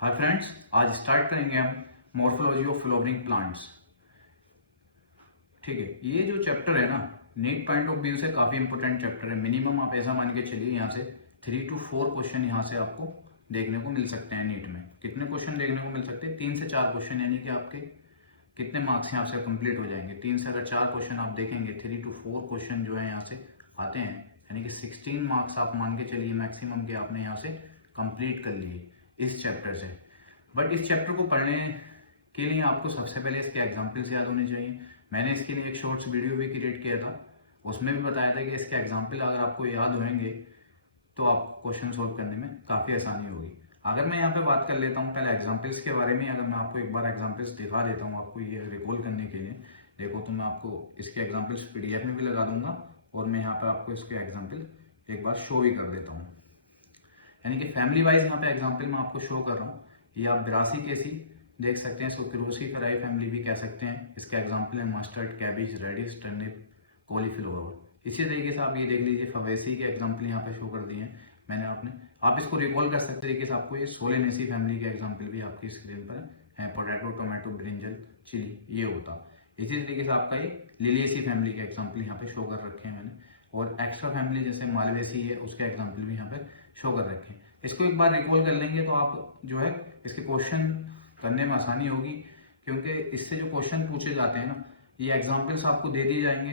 Hi friends, आज start करेंगे हम मॉर्फोलॉजी ऑफ फ्लावरिंग प्लांट्स। ठीक है, ये जो चैप्टर है ना, नीट पॉइंट ऑफ व्यू से काफी इंपॉर्टेंट चैप्टर है। मिनिमम आप ऐसा मान के चलिए यहाँ से 3 to 4 क्वेश्चन यहाँ से आपको देखने को मिल सकते हैं। नीट में कितने क्वेश्चन देखने को मिल सकते हैं? 3 से 4 क्वेश्चन, यानी कि आपके कितने मार्क्स यहाँ से कंप्लीट हो जाएंगे। 3 से अगर 4 क्वेश्चन आप देखेंगे, 3 to 4 क्वेश्चन जो है यहाँ से आते हैं, यानी कि 16 मार्क्स आप मान के चलिए मैक्सिमम के आपने यहाँ से कंप्लीट कर लिए इस चैप्टर से। बट इस चैप्टर को पढ़ने के लिए आपको सबसे पहले इसके एग्जाम्पल्स याद होने चाहिए। मैंने इसके लिए एक शॉर्ट्स वीडियो भी क्रिएट किया था, उसमें भी बताया था कि इसके एग्जाम्पल अगर आपको याद होंगे तो आपको क्वेश्चन सॉल्व करने में काफ़ी आसानी होगी। अगर मैं यहाँ पे बात कर लेता हूँ पहले एग्जाम्पल्स के बारे में, अगर मैं आपको एक बार एग्जाम्पल्स दिखा देता हूँ आपको ये रिकॉल करने के लिए। देखो, तो मैं आपको इसके एग्जाम्पल्स PDF में भी लगा दूंगा और मैं यहाँ पर आपको इसके एग्जाम्पल एक बार शो भी कर देता हूँ। यानी कि फैमिली वाइज यहाँ पे एग्जाम्पल मैं आपको शो कर रहा हूँ। ये आप ब्रासी केसी देख सकते हैं, इसको क्रोसीफेराई फैमिली भी कह सकते हैं। इसके एग्जाम्पल है mustard, cabbage, radish, turnip, cauliflower. इसी तरीके से आप ये देख लीजिए, फवेसी के एग्जाम्पल यहाँ पे शो कर दिए हैं मैंने आपने। आप इसको रिकॉल कर सकते तरीके से आपको ये सोलेनेसी फैमिली के एग्जाम्पल भी आपकी स्क्रीन पर है। पोटैटो, टोमेटो, ब्रिंजल, चिली, ये होता। इसी तरीके से आपका ये लिलिएसी फैमिली के एग्जाम्पल यहाँ पे शो कर रखे हैं मैंने। और एक्स्ट्रा फैमिली जैसे मालवेसी है, उसके एग्जाम्पल भी यहाँ पे शो कर रखे हैं। इसको एक बार रिकॉल कर लेंगे तो आप जो है इसके क्वेश्चन करने में आसानी होगी, क्योंकि इससे जो क्वेश्चन पूछे जाते हैं ना, ये एग्जाम्पल्स आपको दे दिए जाएंगे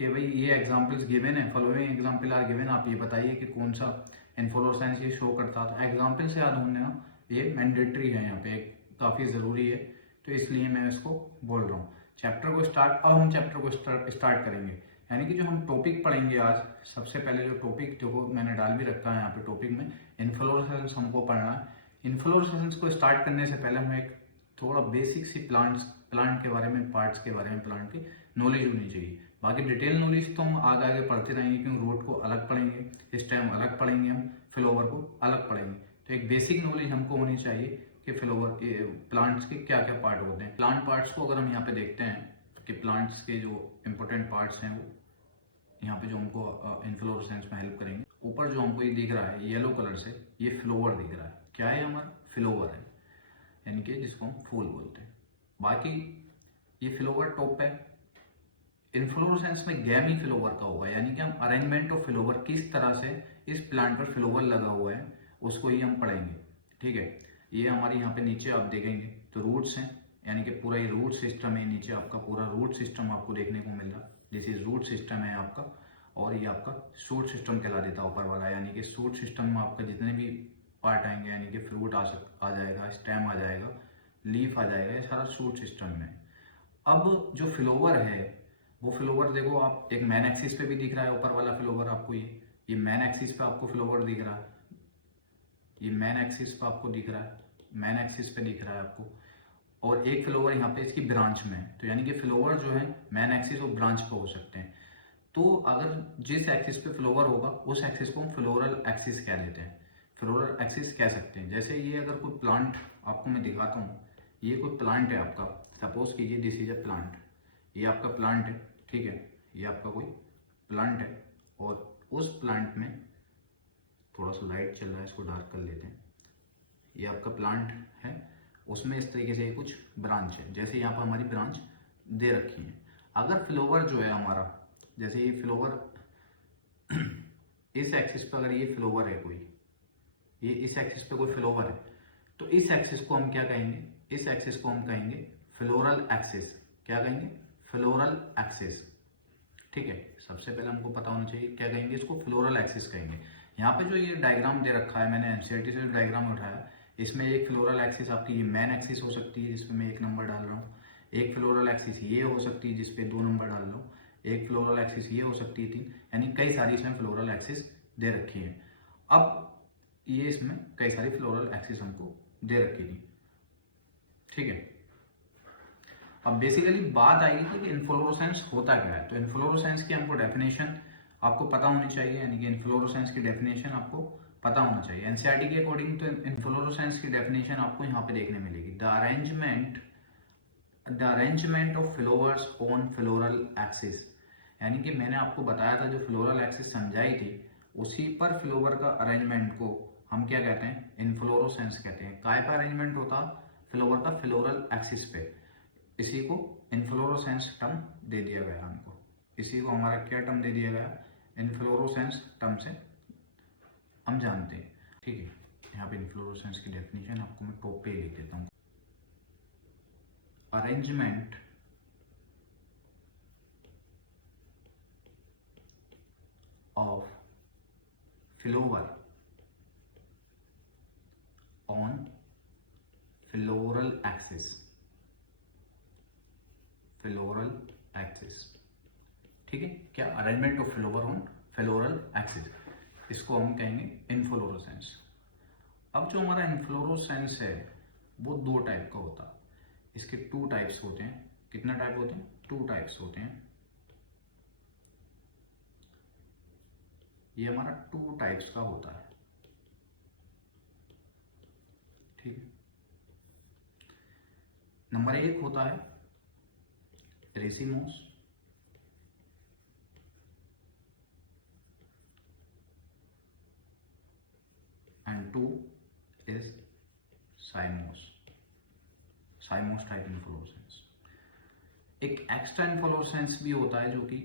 कि भाई ये एग्जाम्पल्स गिवन है, फॉलोइंग एग्जाम्पल आर गिवन, आप ये बताइए कि कौन सा इन्फ्लोरेसेंस ये शो करता। तो एग्जाम्पल से याद होना ये मैंडेटरी है, यहाँ पे काफ़ी ज़रूरी है, तो इसलिए मैं इसको बोल रहा हूँ। चैप्टर को स्टार्ट, अब हम चैप्टर को स्टार्ट करेंगे। यानी कि जो हम टॉपिक पढ़ेंगे आज, सबसे पहले जो टॉपिक देखो मैंने डाल भी रखा है यहाँ पे टॉपिक में, इन्फ्लोरेसेंस हमको पढ़ना है। इन्फ्लोरेसेंस को स्टार्ट करने से पहले हमें एक थोड़ा बेसिक सी प्लांट के बारे में, पार्ट्स के बारे में प्लांट की नॉलेज होनी चाहिए। बाकी डिटेल नॉलेज तो हम आगे आगे पढ़ते रहेंगे, क्योंकि रूट को अलग पढ़ेंगे, इस टाइम अलग पढ़ेंगे, हम फ्लावर को अलग पढ़ेंगे। तो एक बेसिक नॉलेज हमको होनी चाहिए कि फ्लावर प्लांट्स के क्या क्या पार्ट होते हैं। प्लांट पार्ट्स को अगर हम यहाँ पे देखते हैं कि प्लांट्स के जो इंपॉर्टेंट पार्ट्स हैं वो यहाँ पे जो हमको इन्फ्लोरेसेंस में हेल्प करेंगे। ऊपर जो हमको ये दिख रहा है येलो कलर से, ये फ्लावर दिख रहा है। क्या है? हमारा फ्लावर है, यानी कि जिसको हम फूल बोलते हैं। बाकी ये फ्लावर टॉप पे, इन्फ्लोरेसेंस में गैमी फ्लावर का होगा, यानी कि हम अरेंजमेंट ऑफ फ्लावर किस तरह से इस प्लांट पर फ्लावर लगा हुआ है उसको ही हम पढ़ेंगे। ठीक है, ये हमारे यहाँ पे नीचे आप देखेंगे तो रूट्स हैं, यानी कि पूरा ये रूट सिस्टम है। नीचे आपका पूरा रूट सिस्टम आपको देखने को मिल रहा, दिस इज रूट सिस्टम है आपका। और ये आपका शूट सिस्टम कहला देता है ऊपर वाला, यानी कि शूट सिस्टम में आपका जितने भी पार्ट आएंगे, यानी कि फ्रूट आ जाएगा, स्टेम आ जाएगा, लीफ आ जाएगा, ये सारा शूट सिस्टम में। अब जो फ्लावर है वो फ्लावर देखो आप, एक मैन एक्सिस पे भी दिख रहा है ऊपर वाला फ्लावर आपको, ये मैन एक्सिस पे आपको फ्लावर दिख रहा है, ये मैन एक्सिस पे आपको दिख रहा है, मैन एक्सिस पे दिख रहा है आपको। और एक फ्लावर यहाँ पे इसकी ब्रांच में है, तो यानी कि फ्लावर जो है मैन एक्सिस और ब्रांच पे हो सकते हैं। तो अगर जिस एक्सिस पे फ्लावर होगा उस एक्सिस को हम फ्लोरल एक्सिस कह देते हैं, फ्लोरल एक्सिस कह सकते हैं। जैसे ये अगर कोई प्लांट आपको मैं दिखाता हूँ, ये कोई प्लांट है आपका, सपोज कीजिए दिस इज अ प्लांट, ये आपका प्लांट है। ठीक है, ये आपका कोई प्लांट है और उस प्लांट में थोड़ा सा लाइट चल रहा है, इसको डार्क कर लेते हैं। ये आपका प्लांट है, उसमें इस तरीके से कुछ ब्रांच है, जैसे यहाँ पर हमारी ब्रांच दे रखी है। अगर फ्लावर जो है हमारा, जैसे ये फ्लावर इस एक्सिस पे, अगर ये फ्लावर है कोई, ये इस एक्सिस पे कोई फ्लावर है, तो इस एक्सिस को हम क्या कहेंगे? इस एक्सिस को हम कहेंगे फ्लोरल एक्सिस। क्या कहेंगे? Floral axis. ठीक है, सबसे पहले हमको पता होना चाहिए क्या कहेंगे इसको, फ्लोरल एक्सिस कहेंगे। यहाँ पे जो ये डायग्राम दे रखा है, मैंने एनसीईआरटी से जो डायग्राम उठाया, इसमें एक फ्लोरल एक्सिस आपकी ये मैन एक्सिस हो सकती है, जिसमें मैं 1 नंबर डाल रहा हूँ। एक फ्लोरल एक्सिस ये हो सकती है, जिसपे 2 नंबर डाल रहा हूँ। एक फ्लोरल एक्सिस ये हो सकती है 3, यानी कई सारी इसमें फ्लोरल एक्सिस दे रखी है। अब ये इसमें कई सारी फ्लोरल एक्सिस हमको दे रखी थी। ठीक है, अब बेसिकली बात आएगी कि इन्फ्लोरेसेंस होता क्या है। तो इन्फ्लोरेसेंस की हमको डेफिनेशन आपको पता होनी चाहिए, यानी कि इन्फ्लोरेसेंस की डेफिनेशन आपको पता होना चाहिए। एनसीईआरटी के अकॉर्डिंग तो इन्फ्लोरेसेंस की डेफिनेशन आपको यहाँ पे देखने मिलेगी, the arrangement of flowers on floral axis. यानी कि मैंने आपको बताया था, जो फ्लोरल एक्सिस समझाई थी, उसी पर फ्लावर का अरेंजमेंट को हम क्या कहते हैं, इन्फ्लोरोसेंस कहते हैं। काय का अरेंजमेंट होता, फ्लोवर का फ्लोरल एक्सिस पे, इसी को इन्फ्लोरोसेंस टर्म दे दिया गया हमको। इसी को हमारा क्या टर्म दे दिया गया, इन्फ्लोरोसेंस टर्म से हम जानते हैं। ठीक है, यहाँ पे इन्फ्लोरोसेंस की डेफिनेशन आपको मैं टॉप पे लिख देता हूँ। Arrangement of flower on floral axis, floral axis। ठीक है, क्या, arrangement of flower on floral axis, इसको हम कहेंगे इन्फ्लोरोसेंस। अब जो हमारा इन्फ्लोरोसेंस है वो दो टाइप का होता है। इसके टू टाइप्स होते हैं। कितने टाइप होते हैं, टू टाइप्स होते हैं। ये हमारा टू टाइप्स का होता है। ठीक है, नंबर एक होता है racemose, and two is साइमोस, साइमोस type inflorescence. एक एक्स्ट्रा इन्फ्लोरोसेंस भी होता है जो कि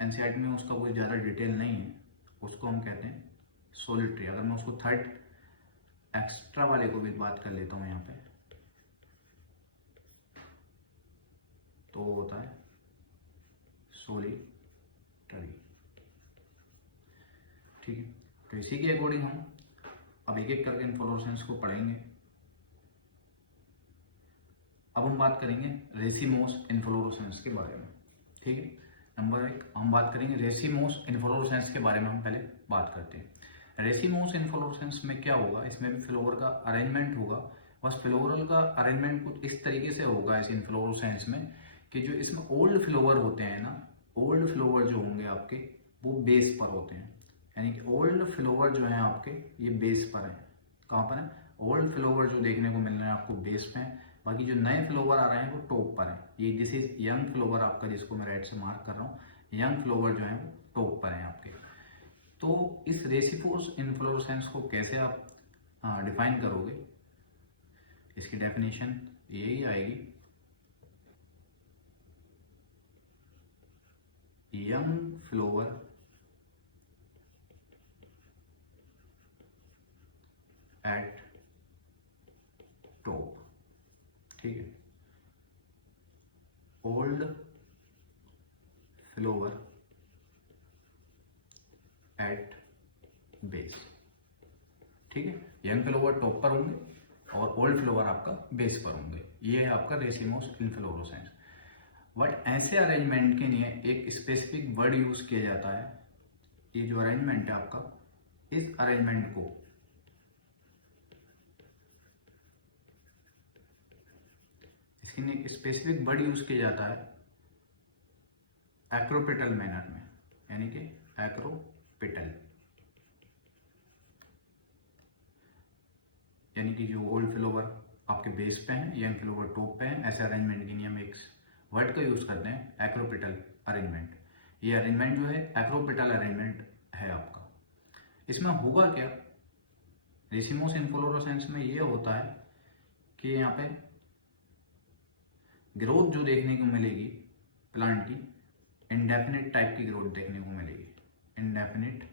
एनसीईआरटी में उसका कोई ज़्यादा डिटेल नहीं है, उसको हम कहते हैं सोलिटरी। अगर मैं उसको थर्ड एक्स्ट्रा वाले को भी बात कर लेता हूँ यहाँ पे, तो वो होता है सोलिटरी। ठीक है, तो इसी के अकॉर्डिंग हम अब एक एक करके इन्फ्लोरोसेंस को पढ़ेंगे। अब हम बात करेंगे रेसिमोस इन्फ्लोरोसेंस के बारे में। ठीक है, नंबर एक हम बात करेंगे रेसिमोस इन्फ्लोरोसेंस के बारे में। हम पहले बात करते हैं रेसिमोस इन्फ्लोरोसेंस में क्या होगा। इसमें भी फ्लोवर का अरेंजमेंट होगा, बस फ्लोरल का अरेंजमेंट कुछ इस तरीके से होगा इस इन्फ्लोरोसेंस में कि जो इसमें ओल्ड फ्लोवर होते हैं ना, ओल्ड फ्लोवर जो होंगे आपके वो बेस पर होते हैं। यानी कि ओल्ड फ्लोवर जो है आपके ये बेस पर है। कहाँ पर है, ओल्ड फ्लोवर जो देखने को मिल रहे हैं आपको बेस पे हैं, बाकी जो नए फ्लोवर आ रहे हैं वो टॉप पर है। ये दिस इज यंग फ्लोवर आपका, जिसको मैं राइट से मार्क कर रहा हूँ, यंग फ्लोवर जो है वो टॉप पर है आपके। तो इस रेसिमोस इन्फ्लोरोसेंस को कैसे आप डिफाइन करोगे, इसकी डेफिनेशन यही आएगी, यंग फ्लोवर एट टॉप। ठीक है, ओल्ड फ्लोवर एट बेस। ठीक है, यंग फ्लोवर टॉप पर होंगे और ओल्ड फ्लोवर आपका बेस पर होंगे। ये है आपका रेसिमोस इन्फ्लोरोसेंस। बट ऐसे अरेंजमेंट के लिए एक स्पेसिफिक वर्ड यूज किया जाता है। ये जो अरेंजमेंट है आपका, इस अरेंजमेंट को इसके लिए एक स्पेसिफिक वर्ड यूज किया जाता है एक्रोपिटल मैनर में, यानी कि एक्रोपिटल, यानी कि जो ओल्ड फ्लोवर आपके बेस पे हैं, यंग फ्लोवर टॉप पे हैं, ऐसे अरेंजमेंट के लिए हम एक वर्ड का यूज करते हैं एक्रोपिटल अरेंजमेंट। ये अरेंजमेंट जो है एक्रोपिटल अरेंजमेंट है आपका। इसमें होगा क्या, रेसिमोस इन्फ्लोरोसेंस में ये होता है कि यहाँ पे ग्रोथ जो देखने को मिलेगी प्लांट की, इंडेफिनिट टाइप की ग्रोथ देखने को मिलेगी। इंडेफिनिट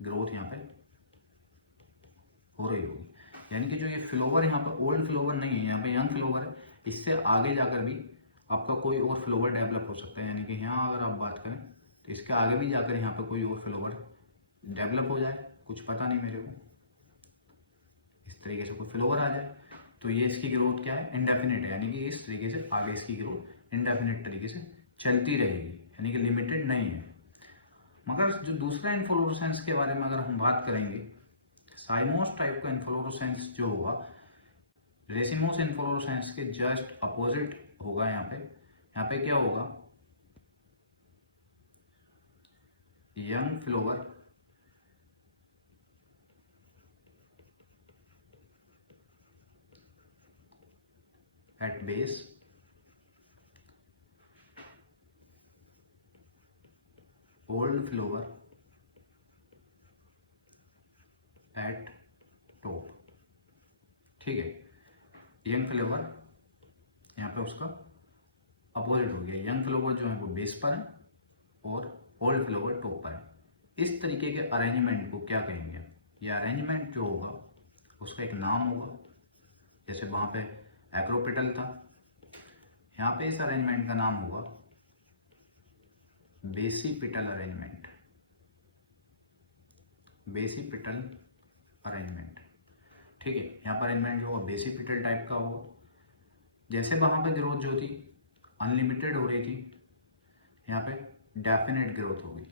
ग्रोथ यहाँ पे हो रही होगी, यानी कि जो ये फ्लोवर यहाँ पे ओल्ड फ्लोवर नहीं है, यहाँ पे यंग फ्लोवर है। इससे आगे जाकर भी आपका कोई और फ्लोवर डेवलप हो सकता है। यानी कि यहाँ अगर आप बात करें तो इसके आगे भी जाकर यहाँ पे कोई और फ्लोवर डेवलप हो जाए, कुछ पता नहीं मेरे को, इस तरीके से कोई फ्लोवर आ जाए, तो ये इसकी ग्रोथ क्या है, इंडेफिनिट है। यानी कि इस तरीके से आगे इसकी ग्रोथ इंडेफिनिट तरीके से चलती रहेगी, यानी कि लिमिटेड नहीं है। मगर जो दूसरा इन्फ्लोरोसेंस के बारे में अगर हम बात करेंगे, साइमोस टाइप का इन्फ्लोरोसेंस जो होगा रेसिमोस इन्फ्लोरोसेंस के जस्ट अपोजिट होगा। यहाँ पे क्या होगा, young flower at base, old flower ठीक है, यंग फ्लावर यहाँ पे उसका अपोजिट हो गया। यंग फ्लावर जो है वो बेस पर है और ओल्ड फ्लावर टॉप पर है। इस तरीके के अरेंजमेंट को क्या कहेंगे? ये अरेंजमेंट जो होगा उसका एक नाम होगा। जैसे वहाँ पे एक्रोपेटल था, यहाँ पे इस अरेंजमेंट का नाम होगा बेसिपिटल अरेंजमेंट। बेसिपिटल अरेंजमेंट, ठीक है। यहाँ पर अरेंजमेंट जो होगा बेसिपिटल टाइप का होगा। जैसे वहाँ पे ग्रोथ जो थी अनलिमिटेड हो रही थी, यहाँ पे डेफिनेट ग्रोथ होगी।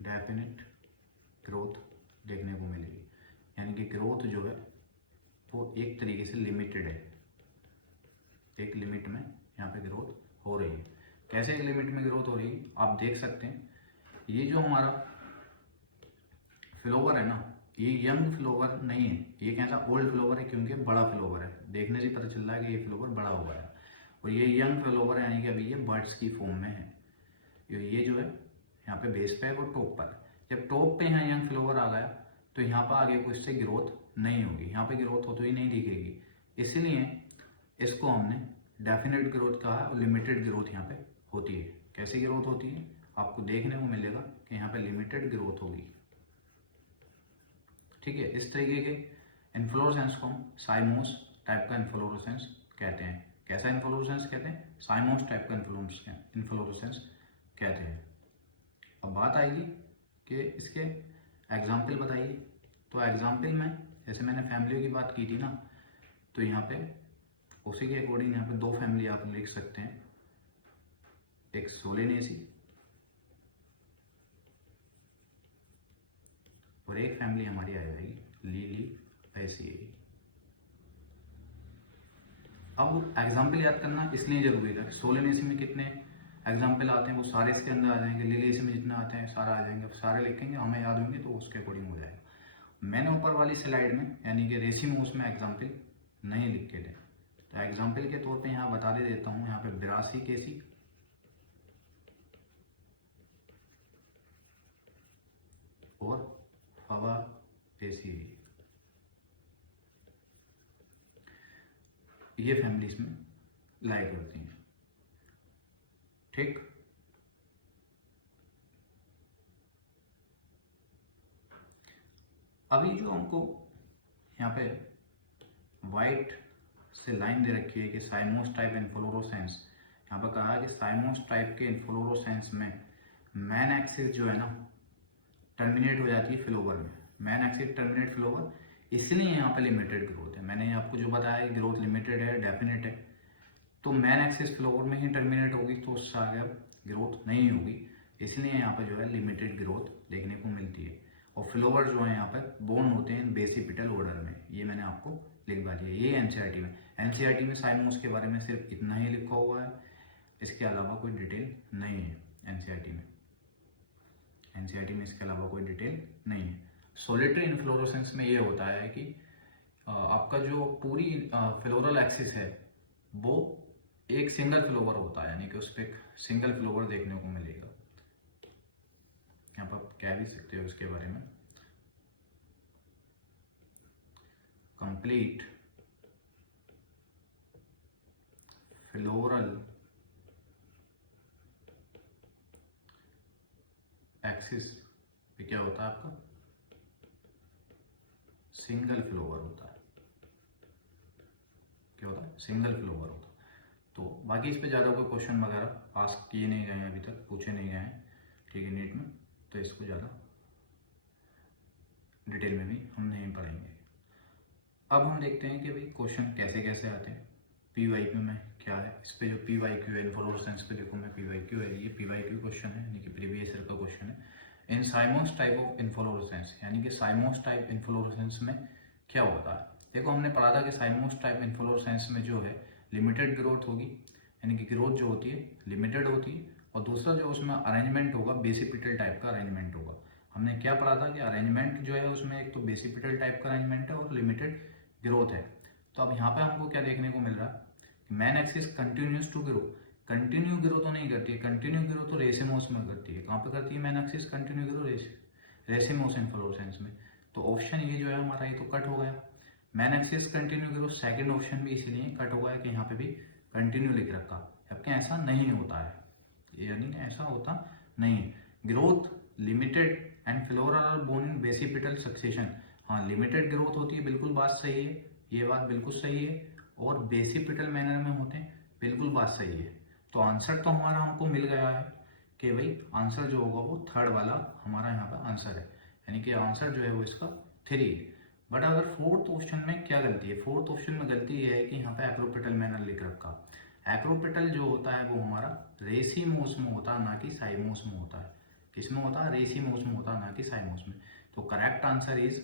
डेफिनेट ग्रोथ देखने को मिलेगी, यानी कि ग्रोथ जो है वो एक तरीके से लिमिटेड है, एक लिमिट में यहाँ पे ग्रोथ हो रही है। कैसे एक लिमिट में ग्रोथ हो रही है आप देख सकते हैं। ये जो हमारा फ्लावर है ना, ये यंग फ्लावर नहीं है, ये कैसा ओल्ड फ्लावर है, क्योंकि बड़ा फ्लावर है। देखने से पता चल रहा है कि ये फ्लावर बड़ा हुआ है। और ये यंग फ्लावर है, यानी कि अभी ये बर्ड्स की फॉर्म में है। ये जो है यहाँ पे बेस पे है, वो टॉप पर। जब टॉप पे यहाँ यंग फ्लावर आ गया तो यहाँ पर आगे को इससे ग्रोथ नहीं होगी, यहाँ पे ग्रोथ होती हुई नहीं दिखेगी। इसलिए इसको हमने डेफिनेट ग्रोथ कहा और लिमिटेड ग्रोथ यहाँ पे होती है। कैसी ग्रोथ होती है आपको देखने को मिलेगा कि यहाँ पे लिमिटेड ग्रोथ होगी, ठीक है। इस तरीके के इन्फ्लोरेसेंस को हम साइमोस टाइप का इन्फ्लोरेसेंस कहते हैं। कैसा इन्फ्लोरेसेंस कहते हैं? साइमोस टाइप का इन्फ्लोरेसेंस कहते हैं। अब बात आएगी कि इसके एग्जाम्पल बताइए। तो एग्जाम्पल में जैसे मैंने फैमिली की बात की थी ना, तो यहाँ पे उसी के अकॉर्डिंग यहाँ पे दो फैमिली आप लिख सकते हैं, एक सोलेनेसी और एक फैमिली हमारी आ जाएगी लिलिएसिएई। अब एग्जाम्पल याद करना इसलिए जरूरी था। सोलेनेसी में कितने एग्जाम्पल आते हैं वो सारे इसके अंदर आ जाएंगे, लिलिएसी में जितने आते हैं सारा आ जाएंगे। अब सारे लिखेंगे, हमें याद होंगे तो उसके अकॉर्डिंग हो जाएगा। मैंने ऊपर वाली स्लाइड में यानी कि रेसिमोस में एग्जाम्पल नहीं लिख के थे, तो एग्जाम्पल के तौर पे यहाँ बता दे देता हूँ। यहाँ पे ब्रासिकेसी और फवासेसी, ये फैमिलीज में लाइक होती हैं, ठीक। अभी जो हमको यहाँ पे वाइट से लाइन दे रखी है कि साइमोस टाइप इन्फ्लोरोसेंस, यहाँ पर कहा है कि साइमोस टाइप के इन्फ्लोरोसेंस में मैन एक्सिस जो है ना टर्मिनेट हो जाती है फ्लावर में। मैन एक्सिस टर्मिनेट फ्लावर, इसलिए यहाँ पे लिमिटेड ग्रोथ है। मैंने आपको जो बताया है ग्रोथ लिमिटेड है, डेफिनेट है, तो मैन एक्सिस फ्लावर में ही टर्मिनेट होगी तो उससे आगे ग्रोथ नहीं होगी। इसलिए यहाँ पर जो है लिमिटेड ग्रोथ देखने को मिलती है। और फ्लावर जो है यहाँ पर बोर्न होते हैं बेसिपिटल ऑर्डर में, ये मैंने आपको लिखवा दिया। ये एनसीईआरटी में, एनसीईआरटी में साइमोस के बारे में सिर्फ इतना ही लिखा हुआ है, इसके अलावा कोई डिटेल नहीं है एनसीईआरटी में। एनसीईआरटी में इसके अलावा कोई डिटेल नहीं है। सोलिटरी इन्फ्लोरेसेंस में ये होता है कि आपका जो पूरी फ्लोरल एक्सिस है वो एक सिंगल फ्लावर होता है, यानी कि उस पर एक सिंगल फ्लावर देखने को मिलेगा। यहाँ पर आप कह भी सकते हो उसके बारे में, कंप्लीट फ्लोरल एक्सिस पे क्या होता है आपका सिंगल फ्लावर होता है। क्या होता है? सिंगल फ्लावर होता है। तो बाकी इस पे ज़्यादा कोई क्वेश्चन वगैरह आस्क किए नहीं गए हैं, अभी तक पूछे नहीं गए हैं, ठीक है, नीट में, तो इसको ज़्यादा डिटेल में भी हम नहीं पढ़ेंगे। अब हम देखते हैं कि भाई क्वेश्चन कैसे कैसे आते हैं। पीवाईक्यू में क्या है, इस पे जो पीवाईक्यू है इन्फ्लोरेसेंस पे देखो मैं पीवाईक्यू है, ये पीवाईक्यू क्वेश्चन है, यानी कि प्रीवियस ईयर का क्वेश्चन है। इन साइमोस टाइप ऑफ इन्फ्लोरेसेंस, यानी कि साइमोस टाइप इन्फ्लोरेसेंस में क्या होता है। देखो हमने पढ़ा था कि साइमोस टाइप इन्फ्लोरेसेंस में जो है लिमिटेड ग्रोथ होगी, यानी कि ग्रोथ जो होती है लिमिटेड होती है। और दूसरा जो उसमें अरेंजमेंट होगा बेसिपिटल टाइप का अरेंजमेंट होगा। हमने क्या पढ़ा था कि अरेंजमेंट जो है उसमें एक तो बेसिपिटल टाइप का अरेंजमेंट है और लिमिटेड ग्रोथ है। तो अब यहाँ पे हमको क्या देखने को मिल रहा है कि main axis continues to grow. Continue grow तो नहीं करती है, कंटिन्यू ग्रो तो रेसिमोस में करती है। कहाँ पे करती है man axis continue grow? Racemose inflorescence में। तो ऑप्शन ये जो है हमारा ये तो कट हो गया। Man axis continue growth second option भी इसीलिए कट हो गया कि यहाँ पे भी कंटिन्यू लिख रखा, जबकि ऐसा नहीं होता है, यानी ऐसा होता नहीं है। Growth limited and flora are born in basipetal succession. हाँ, लिमिटेड ग्रोथ होती है, बिल्कुल बात सही है, ये बात बिल्कुल सही है, और बेसिपिटल मैनर में होते हैं, बिल्कुल बात सही है। तो आंसर तो हमारा हमको मिल गया है कि भाई आंसर जो होगा वो थर्ड वाला हमारा यहाँ पर आंसर है, यानी कि आंसर जो है वो इसका 3 है। बट अगर फोर्थ ऑप्शन में क्या गलती है, फोर्थ ऑप्शन में गलती ये है कि यहाँ पे एक्रोपेटल मैनर लिख रखा। एक्रोपेटल जो होता है वो हमारा रेसिमोस में होता है, ना कि साइमोस में होता है। किसमें होता है? रेसिमोस में होता है, ना कि साइमोस में। तो करेक्ट आंसर इज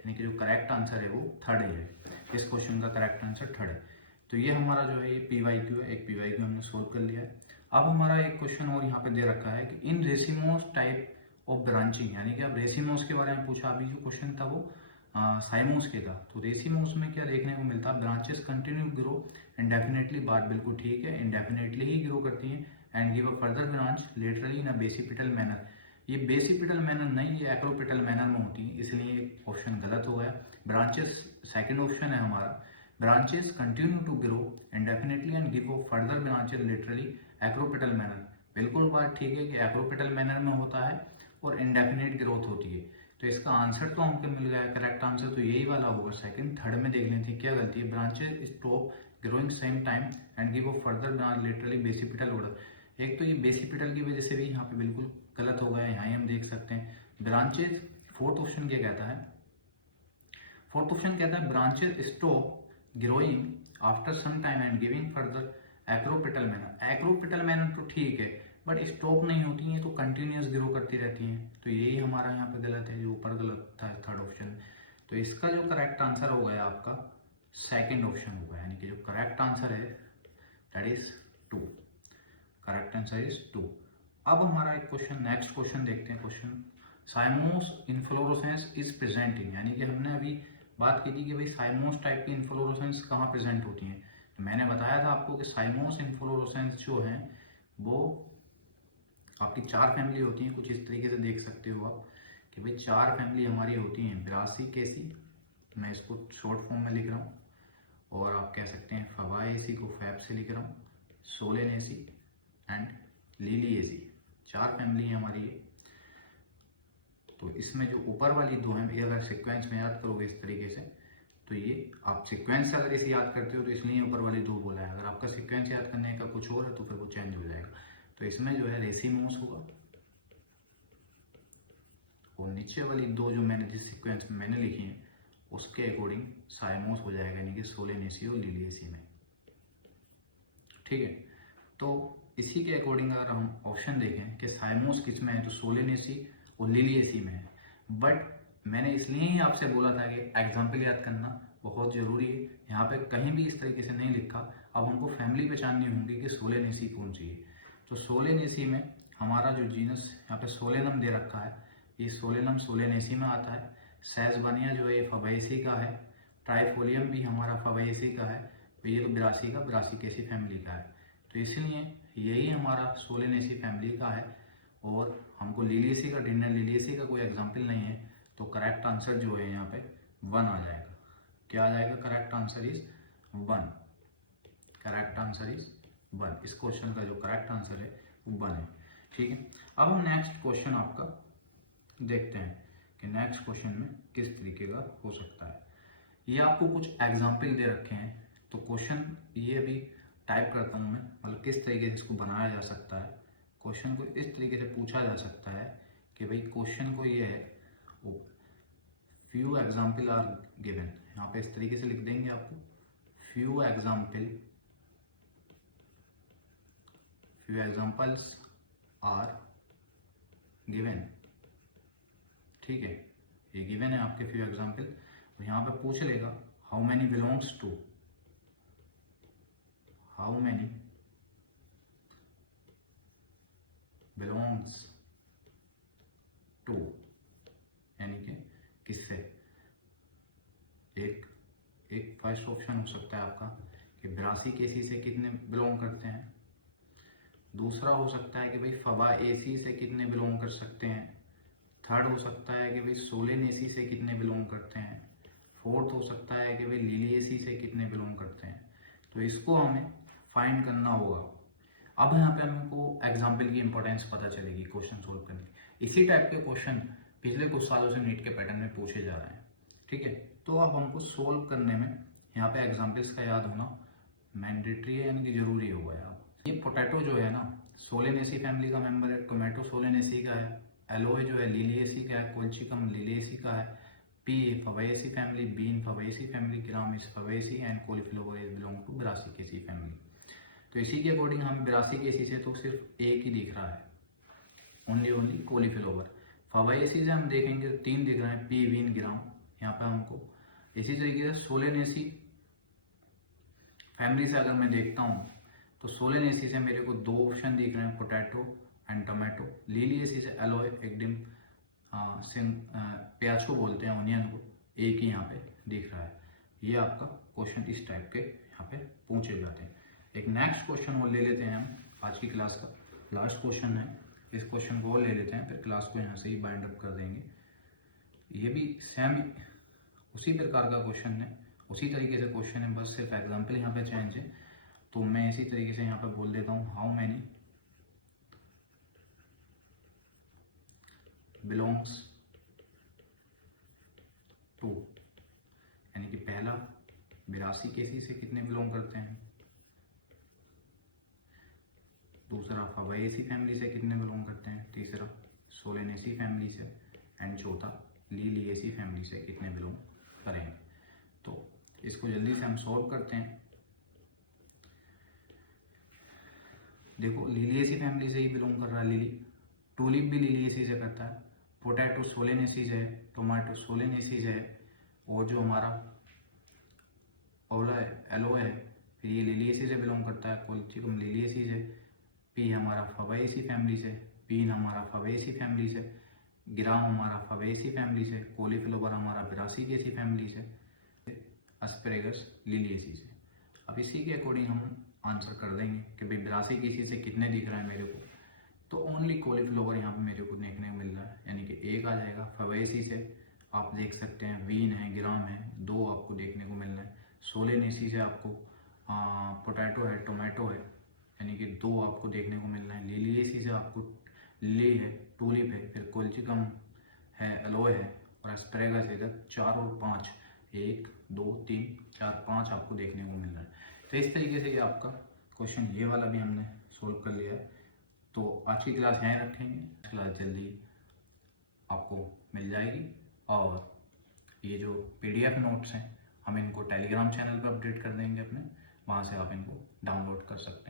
यानी कि जो करेक्ट आंसर है वो थर्ड है। इस क्वेश्चन का करेक्ट आंसर थर्ड है। तो ये हमारा जो है ये PYQ है, एक PYQ हमने सोल्व कर लिया है। अब हमारा एक क्वेश्चन और यहाँ पे दे रखा है कि इन रेसिमोस टाइप ऑफ ब्रांचिंग, यानी कि अब रेसिमोस के बारे में पूछा, अभी जो क्वेश्चन था वो साइमोस के था। तो रेसिमोस में क्या देखने को मिलता है? ब्रांचेस कंटिन्यू ग्रो इंडेफिनेटली, बात बिल्कुल ठीक है, इंडेफिनेटली ही ग्रो करती हैं, and give a further branch laterally in a basipetal manner. ये बेसिपिटल मैनर नहीं, ये एक्रोपिटल मैनर में होती है, इसलिए ऑप्शन गलत हो गया। ब्रांचेस सेकंड ऑप्शन है हमारा, branches continue to grow indefinitely and give a further branches laterally acropetal manner. बिल्कुल बात ठीक है कि एक्रोपिटल मैनर में होता है और इंडेफिनेट ग्रोथ होती है। तो इसका आंसर तो हमको मिल गया, करेक्ट आंसर तो यही वाला होगा सेकंड। थर्ड में देख लेते हैं क्या गलती है। Branches stop growing same time and give a further branch laterally basipetal order. एक तो ये बेसिपिटल की वजह से भी यहाँ पे बिल्कुल गलत हो गया है, यहाँ ही हम देख सकते हैं। ब्रांचेस, फोर्थ ऑप्शन क्या कहता है? फोर्थ ऑप्शन कहता है branches stop growing after some time and giving further acropetal manner. Acropetal manner तो ठीक है, बट स्टॉप नहीं होती हैं, तो कंटिन्यूस ग्रो करती रहती हैं। तो यही हमारा यहाँ पे गलत है, जो ऊपर गलत था थर्ड ऑप्शन। तो इसका जो करेक्ट आंसर हो गया आपका सेकंड ऑप्शन होगा, यानी कि जो करेक्ट आंसर है that is 2। Correct answer is 2। अब हमारा एक क्वेश्चन, नेक्स्ट क्वेश्चन देखते हैं। क्वेश्चन, साइमोस इन्फ्लोरेसेंस इज प्रेजेंटिंग, यानी कि हमने अभी बात की थी कि भाई साइमोस टाइप की इन्फ्लोरेसेंस कहाँ प्रेजेंट होती हैं। तो मैंने बताया था आपको कि साइमोस इन्फ्लोरेसेंस जो हैं वो आपकी 4 फैमिली होती हैं। कुछ इस तरीके से देख सकते हो आप कि भाई 4 फैमिली हमारी होती हैं। ब्रासिकेसी, मैं इसको शॉर्ट फॉर्म में लिख रहा हूँ, और आप कह सकते हैं फबाएसी को फैब से लिख रहा हूँ, सोलेनेसी एंड लिलिएसी। 4 फैमिली है हमारी ये। तो इसमें जो ऊपर वाली 2 हैं, ये अगर सीक्वेंस में याद करोगे इस तरीके से, तो ये आप सीक्वेंस से अगर इसे याद करते हो तो इसलिए ऊपर वाली 2 बोला है। अगर आपका सीक्वेंस याद करने का कुछ और है तो फिर वो चेंज हो जाएगा। तो इसमें जो है रेसिमोस होगा, और नीचे वाली 2 जो मैंने जिस सीक्वेंस में मैंने लिखी है उसके अकॉर्डिंग साइमोस हो जाएगा, यानी कि सोलेनेसी और लिलिएसी में। ठीक है, तो इसी के अकॉर्डिंग अगर हम ऑप्शन देखें कि साइमोस किस में है, तो सोलेनेसी और लिलिएसी में है। बट मैंने इसलिए ही आपसे बोला था कि एग्जाम्पल याद करना बहुत ज़रूरी है। यहाँ पे कहीं भी इस तरीके से नहीं लिखा। अब हमको फैमिली पहचाननी होगी कि सोलेनेसी कौन सी है। तो सोलेनेसी में हमारा जो जीनस यहाँ पे सोलेनम दे रखा है, ये सोलेनम सोलेनेसी में आता है। सेजबानिया जो है ये फबाएसी का है। ट्राइफोलियम भी हमारा फबाएसी का है। तो ये तो ब्रासिकेसी फैमिली का है। तो इसलिए यही हमारा सोलेनेसी फैमिली का है, और हमको लिलिएसी का ढूंढना है। लिलिएसी का कोई एग्जाम्पल नहीं है, तो करेक्ट आंसर जो है यहाँ पे 1 आ जाएगा। क्या आ जाएगा? Correct answer is 1। Correct answer is 1। इस क्वेश्चन का जो करेक्ट आंसर है वो 1 है। ठीक है, अब हम नेक्स्ट क्वेश्चन आपका देखते हैं कि नेक्स्ट क्वेश्चन में किस तरीके का हो सकता है। ये आपको कुछ एग्जाम्पल दे रखे हैं, तो क्वेश्चन ये अभी टाइप करता हूँ मैं, मतलब किस तरीके से इसको बनाया जा सकता है। क्वेश्चन को इस तरीके से पूछा जा सकता है कि भाई क्वेश्चन को ये है, फ्यू एग्जाम्पल आर गिवन। यहाँ पे इस तरीके से लिख देंगे आपको, फ्यू एग्जाम्पल्स आर गिवन। ठीक है, ये गिवन है आपके फ्यू एग्जाम्पल। तो यहाँ पे पूछ लेगा how many belongs to, how many belongs to, यानी कि किससे। एक फर्स्ट ऑप्शन हो सकता है आपका कि ब्रासिकेसी से कितने बिलोंग करते हैं। दूसरा हो सकता है कि भाई फबाएसी से कितने बिलोंग कर सकते हैं। थर्ड हो सकता है कि भाई सोलेनेसी से कितने बिलोंग करते हैं, फोर्थ हो सकता है कि भाई लिलिएसी से कितने बिलोंग करते हैं। तो इसको हमें फाइंड करना होगा। अब यहाँ पे हमको एग्जाम्पल की इंपॉर्टेंस पता चलेगी क्वेश्चन सोल्व करने की। इसी टाइप के क्वेश्चन पिछले कुछ सालों से नीट के पैटर्न में पूछे जा रहे हैं, ठीक है। तो अब हमको सोल्व करने में यहाँ पे एग्जाम्पल्स का याद होना मैंडेटरी है, यानी कि जरूरी होगा यार। ये पोटैटो जो है ना सोलेनेसी फैमिली का मेंबर है, टोमेटो सोलेनेसी का है, एलोए जो है लिलिएसी का है, कोल्चिकम लिलिएसी का है, pea fabaceae family, bean fabaceae family, gram is fabaceae and cauliflower is belong to brassicaceae family. तो इसी के अकॉर्डिंग हम ब्रासिकेसी से तो सिर्फ एक ही दिख रहा है, ओनली कॉलीफ्लावर। फवेसी से हम देखेंगे तो 3 दिख रहे हैं, पी बीन ग्राम यहाँ पे हमको। इसी तरीके से सोलेनेसी फैमिली से अगर मैं देखता हूँ तो सोलेनेसी से मेरे को 2 ऑप्शन दिख रहे हैं, पोटैटो एंड टोमेटो। लिलिएसी से एलोए एकडिम प्याजो बोलते हैं ऑनियन को, एक ही यहाँ पे दिख रहा है। ये आपका क्वेश्चन इस टाइप के यहाँ पे पूछे जाते हैं। एक नेक्स्ट क्वेश्चन वो ले लेते हैं हम, आज की क्लास का लास्ट क्वेश्चन है। इस क्वेश्चन को ले लेते हैं, फिर क्लास को यहाँ से ही बाइंड अप कर देंगे। ये भी सेम उसी प्रकार का क्वेश्चन है, उसी तरीके से क्वेश्चन है, बस सिर्फ एग्जाम्पल यहाँ पे चेंज है। तो मैं इसी तरीके से यहाँ पे बोल देता हूँ, हाउ मैनी बिलोंग्स टू, यानी कि पहला ब्रासिकेसी से कितने बिलोंग करते हैं, दूसरा फवेसी फैमिली से कितने बिलोंग करते हैं, तीसरा सोलेनेसी फैमिली से, एंड चौथा लिलिएसी फैमिली से कितने बिलोंग करेंगे। तो इसको जल्दी से हम सॉल्व करते हैं। देखो लिलिएसी फैमिली से ही बिलोंग कर रहा है लिली, टूलिप भी लिलिएसी से करता है, पोटैटो सोलेनेसी से है, टोमेटो सोलेनेसी से है, और जो हमारा ओला है एलोए है फिर ये लिलिएसी से बिलोंग करता है, कोल्चिकम लिलिएसी से, पी हमारा फवेसी फैमिली से, बीन हमारा फवेसी फैमिली से, ग्राम हमारा फवेसी फैमिली से, कॉलीफ्लावर हमारा ब्रासिकेसी फैमिली से, एस्परेगस लिलिएसी से। अब इसी के अकॉर्डिंग हम आंसर कर देंगे कि भाई ब्रासिकेसी से कितने दिख रहा है मेरे को। तो ओनली कॉलीफ्लावर यहाँ पे मेरे को देखने को मिल रहा है, यानी कि एक आ जाएगा। फवेसी से आप देख सकते हैं बीन है, ग्राम है, 2 आपको देखने को मिल रहा है। सोलेनेसी से आपको पोटैटो है, टोमेटो है, यानी कि 2 आपको देखने को मिल रहा है। लिलिएसी से आपको लिली है, टूलिप है, फिर कोल्चिकम है, एलोए है, और एस्परेगस है 4 और 5, 1 2 3 4 5 आपको देखने को मिल रहा है। तो इस तरीके से ये आपका क्वेश्चन ये वाला भी हमने सोल्व कर लिया। तो आज की क्लास यहाँ रखेंगे, क्लास जल्दी आपको मिल जाएगी। और ये जो PDF नोट्स हैं हम इनको टेलीग्राम चैनल पर अपडेट कर देंगे अपने, वहाँ से आप इनको डाउनलोड कर सकते हैं।